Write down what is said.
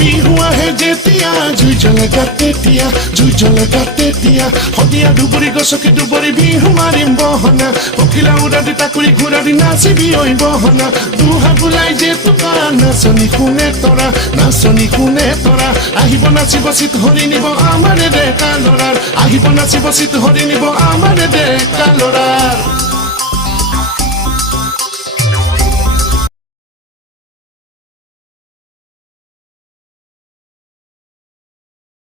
বিহু আহে যেতিয়া জুই জ্বলে গাত তেতিয়া জুই জ্বলে গাত তেতিয়া সদিয়া দুবৰি গছকি দুবৰি বিহু মাৰিম বহনা পখিলা উৰা দি তাকুৰি ঘূৰা দি নাচিবি ঐ বহনা দুহা বুলাই যে তোকা নাচনি কোনে তৰা আহিব নাচিব চিত হৰি নিব আমাৰে ডেকা ল'ৰাৰ আহিব নাচিব চিত হৰি নিব আমাৰে ডেকা ল'ৰাৰ